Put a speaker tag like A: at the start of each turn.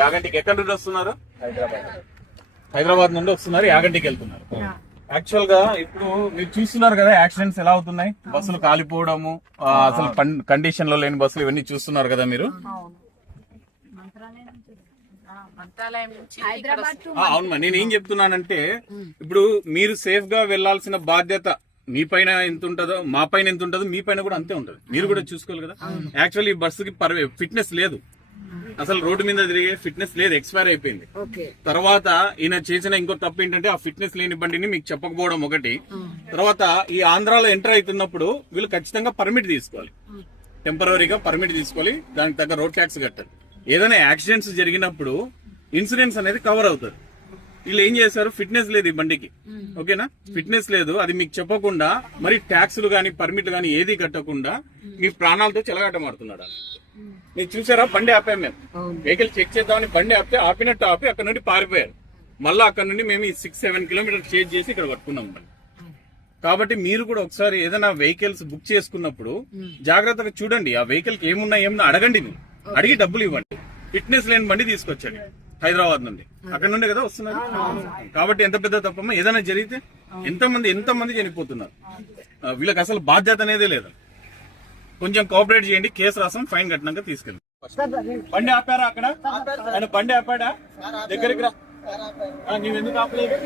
A: యాగంటికి ఎక్కడి నుండి వస్తున్నారు? హైదరాబాద్ నుండి వస్తున్నారు యాగంటికి వెళ్తున్నారు. యాక్చువల్గా ఇప్పుడు మీరు చూస్తున్నారు కదా యాక్సిడెంట్స్ ఎలా అవుతున్నాయి? బస్సులు కాలిపోవడము అసలు కండిషన్లో లేని బస్సులు ఇవన్నీ చూస్తున్నారు కదా మీరు? అవునమ్మా నేను ఏం చెప్తున్నానంటే ఇప్పుడు మీరు సేఫ్గా వెళ్ళాల్సిన బాధ్యత మీ పైన ఎంత ఉంటుందో మా పైన ఎంత ఉంటుందో మీ పైన కూడా అంతే ఉంటది. మీరు కూడా చూసుకోవాలి కదా. యాక్చువల్లీ ఈ బస్సుకి ఫిట్నెస్ లేదు. అసలు రోడ్డు మీద తిరిగే ఫిట్నెస్ లేదు ఎక్స్పైర్ అయిపోయింది. తర్వాత ఈయన చేసిన ఇంకో తప్పు ఏంటంటే ఆ ఫిట్నెస్ లేని బండిని మీకు చెప్పకపోవడం ఒకటి. తర్వాత ఈ ఆంధ్రాలో ఎంటర్ అవుతున్నప్పుడు వీళ్ళు ఖచ్చితంగా పర్మిట్ తీసుకోవాలి. టెంపరీగా పర్మిట్ తీసుకోవాలి దానికి తగ్గ రోడ్ ట్యాక్స్ కట్టాలి ఏదైనా యాక్సిడెంట్స్ జరిగినప్పుడు ఇన్సూరెన్స్ అనేది కవర్ అవుతుంది. వీళ్ళు ఏం చేశారు? ఫిట్నెస్ లేదు ఈ బండికి. ఓకేనా? ఫిట్నెస్ లేదు అది మీకు చెప్పకుండా మరి ట్యాక్స్లు గాని పర్మిట్ గాని ఏది కట్టకుండా మీ ప్రాణాలతో చెలగాటమాడుతున్నాడు. మీరు చూసారా? బండి ఆపాం మేము. వెహికల్ చెక్ చేద్దామని బండి ఆపితే ఆపినట్టు ఆపి అక్కడ నుండి పారిపోయారు. మళ్ళీ అక్కడ నుండి మేము ఈ సిక్స్ సెవెన్ కిలోమీటర్ చేంజ్ చేసి ఇక్కడ పట్టుకున్నాం బండి కాబట్టి మీరు కూడా ఒకసారి ఏదైనా వెహికల్స్ బుక్ చేసుకున్నప్పుడు జాగ్రత్తగా చూడండి. ఆ వెహికల్కి ఏమున్నా ఏమన్నా అడగండి మీరు. అడిగి డబ్బులు ఇవ్వండి. ఫిట్నెస్ లేని బండి తీసుకొచ్చండి. హైదరాబాద్ నుండి. అక్కడ నుండి కదా వస్తున్నారు? కాబట్టి ఎంత పెద్ద తప్పమ్మా? ఏదైనా జరిగితే ఎంత మంది ఎంత మంది చనిపోతున్నారు వీళ్ళకి అసలు బాధ్యత అనేదే లేదు. కొంచెం కోఆపరేట్ చేయండి కేసు రాసాం ఫైన్ కట్టినాక తీసుకెళ్ళి బండి ఆపారా అక్కడ? ఆయన బండి ఆపాడా? దగ్గరికి రా. నువ్వు ఆపలేదు?